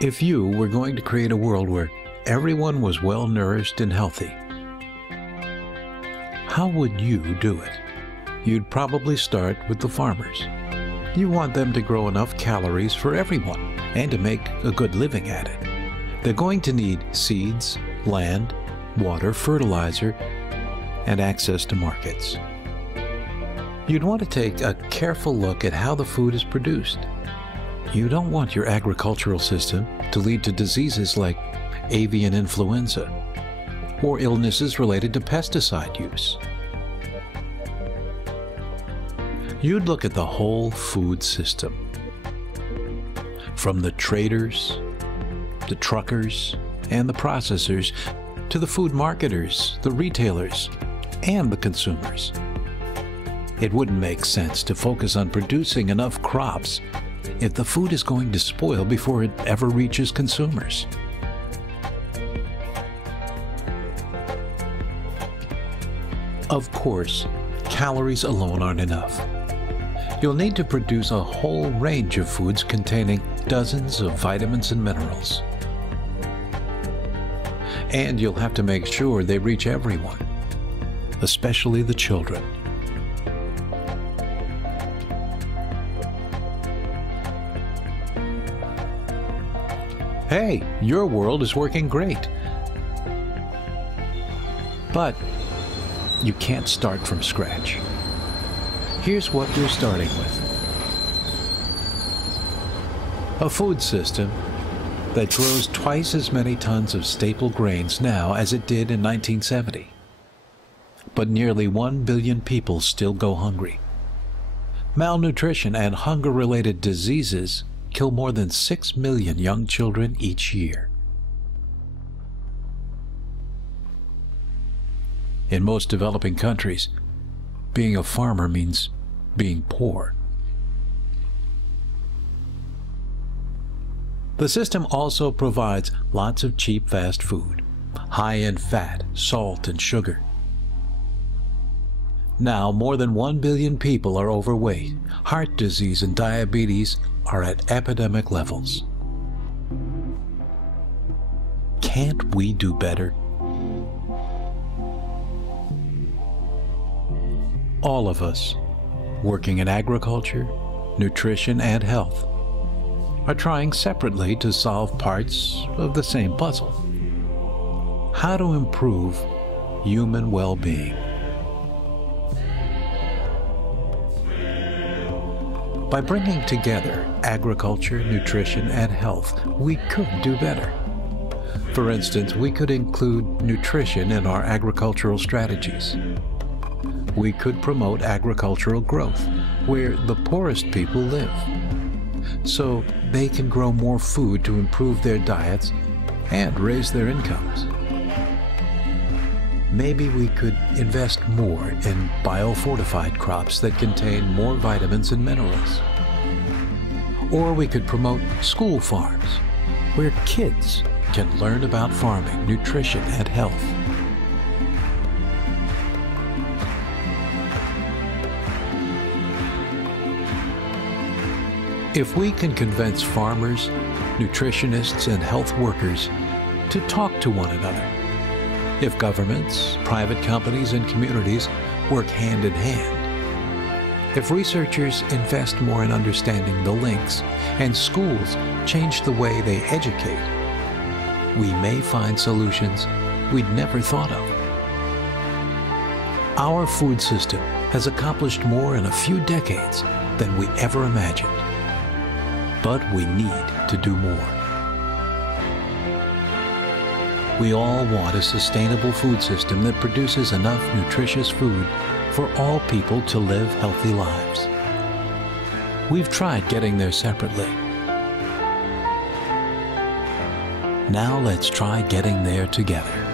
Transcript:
If you were going to create a world where everyone was well-nourished and healthy, how would you do it? You'd probably start with the farmers. You want them to grow enough calories for everyone and to make a good living at it. They're going to need seeds, land, water, fertilizer, and access to markets. You'd want to take a careful look at how the food is produced. You don't want your agricultural system to lead to diseases like avian influenza or illnesses related to pesticide use. You'd look at the whole food system, from the traders, the truckers, and the processors, to the food marketers, the retailers, and the consumers. It wouldn't make sense to focus on producing enough crops if the food is going to spoil before it ever reaches consumers. Of course, calories alone aren't enough. You'll need to produce a whole range of foods containing dozens of vitamins and minerals. And you'll have to make sure they reach everyone, especially the children. Hey, your world is working great. But you can't start from scratch. Here's what you're starting with. A food system that grows twice as many tons of staple grains now as it did in 1970. But nearly 1 billion people still go hungry. Malnutrition and hunger-related diseases kill more than 6 million young children each year. In most developing countries, being a farmer means being poor. The system also provides lots of cheap fast food, high in fat, salt, and sugar. Now, more than 1 billion people are overweight. Heart disease and diabetes are at epidemic levels. Can't we do better? All of us, working in agriculture, nutrition, and health, are trying separately to solve parts of the same puzzle. How to improve human well-being. By bringing together agriculture, nutrition, and health, we could do better. For instance, we could include nutrition in our agricultural strategies. We could promote agricultural growth where the poorest people live, so they can grow more food to improve their diets and raise their incomes. Maybe we could invest more in biofortified crops that contain more vitamins and minerals. Or we could promote school farms, where kids can learn about farming, nutrition, and health. If we can convince farmers, nutritionists, and health workers to talk to one another, if governments, private companies, and communities work hand in hand, if researchers invest more in understanding the links and schools change the way they educate, we may find solutions we'd never thought of. Our food system has accomplished more in a few decades than we ever imagined. But we need to do more. We all want a sustainable food system that produces enough nutritious food for all people to live healthy lives. We've tried getting there separately. Now let's try getting there together.